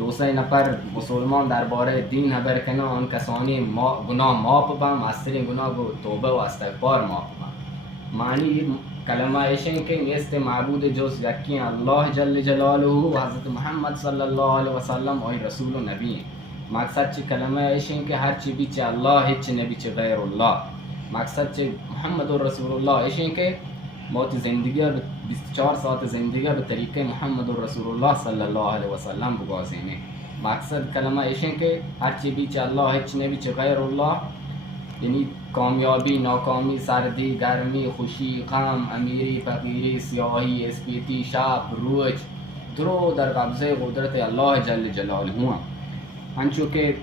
دو سه نفر مسلمان درباره دین خبر کنه آن کسانی گناه معاف بم از سر گناه توبه و استغفار معاف بم. معنی کلمه ایشن که نیست معبود جز یکی الله جل جلاله و حضرت محمد صلی الله علیه و سلم آی رسول و نبی. مقصد چه کلمه ایشن که هر چی بیچه الله هیچ نبی چه غیر الله. مقصد چه محمد رسول الله ایشن که موت زندگی 24 ساعت زندگی به طریقه محمد رسول الله صلی الله علیه و سلم بگذاریم. مقصد کلمه ایشن که هر چی بیچه الله هیچ نبی چه غیر الله، یعنی کامیابی، ناکامی، سردی، گرمی، خوشی، غم، امیری، فقیری، سیاهی، اسپیتی، شب، روز درو در قبضه قدرت الله جل جلاله هو. انچو که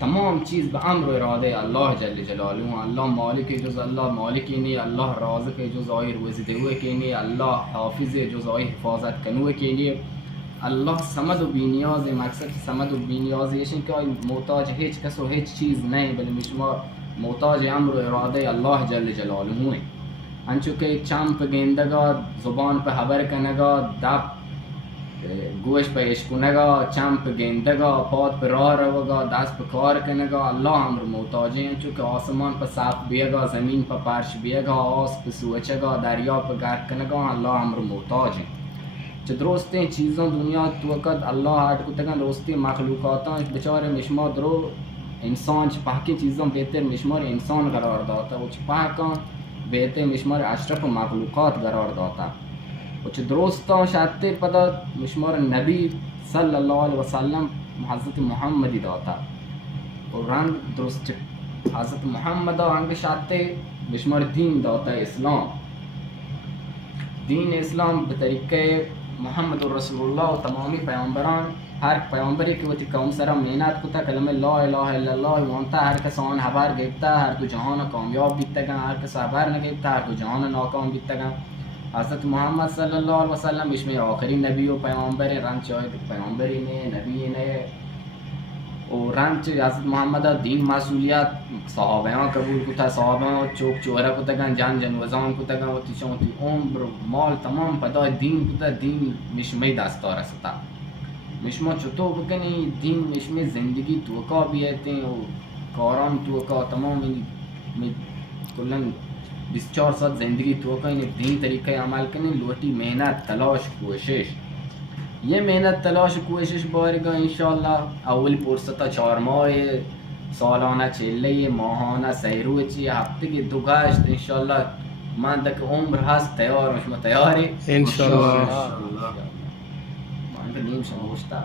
تمام چیز به امر و اراده الله جل جلاله هو. الله مالک جز الله مالکی نی، الله رازق جز آی روزیده ہوئے کی نی، الله حافظ جز آی حفاظت کنوے کی نی، الله صمد و بینیاز. مقصد صمد و بینیاز ایشن که آی محتاج هیچ کس و هیچ چیز نہیں، بلکه شما محتاج امر و اراده الله جل جلاله ہوئے. انچو که چم پہ گیندگا، زبان پہ خبر کنگا، دب گوش پہ اشکنگا، چم پہ گیندگا، پاد پہ راہ روگا، دست پہ کار کنگا، اللہ امر محتاج ہیں. انچو کہ آسمان پہ ساق بیگا، زمین پہ پرش بیگا، آس پہ سوچگا، دریا پہ گرک کنگا، اللہ امر محتاج ہیں. چه درسته چیزان دنیا تو وقت الله هر کتگان درسته مخلوقاتان بچاره مشما درو انسان چه پاکی چیزان بهتر مشمار انسان قرار داتا و چه پاکان بهتر مشمار اشرف مخلوقات قرار داتا و چه درستان شرطه پدا مشمار نبی صلی الله علیه وسلم حضرت محمدی داتا و رنگ درست حضرت محمد رنگ شرطه مشمار دین داتا اسلام. دین اسلام به طریقه محمد رسول الله و تمامی پیامبران، هر پیامبری که وقتی قوم سره محنت کتا کلمه لا اله الا الله وانتا هر کس آن خبر گرفته هر دو جهان کامیاب بیتگن، هر کس خبر نگرفته هر دو جهان ناکام بیتگن. حضرت محمد صلی الله علیه و سلم اسم آخرین نبی و پیامبر رنج های پیامبری نه نبی نه و رنج حضرت محمد دین مسئولیت صحابیان قبول کتا، صحابیان چوک چوهره کتگن، جان جنوزان کتگن و تیشون تی عمر مال تمام پدای دین کتا. دین مشمی دستار ستا مشما چطور بکنی دین مشمی زندگی توکا بیتیں و کاران توکا تمام کلن 24 ساعت زندگی توکا این دین طریقہ عمل کنی. لوٹی محنت تلاش کوشش، یہ محنت تلاش کوشش بارگا انشاءاللہ اول پرستا 4 ماه سالانه چله ماهانه سیرو چی هفته که دو گشت انشاءاللہ من دک عمر هست تیار شما تیاری انشاءالله من نیم شما گوشتا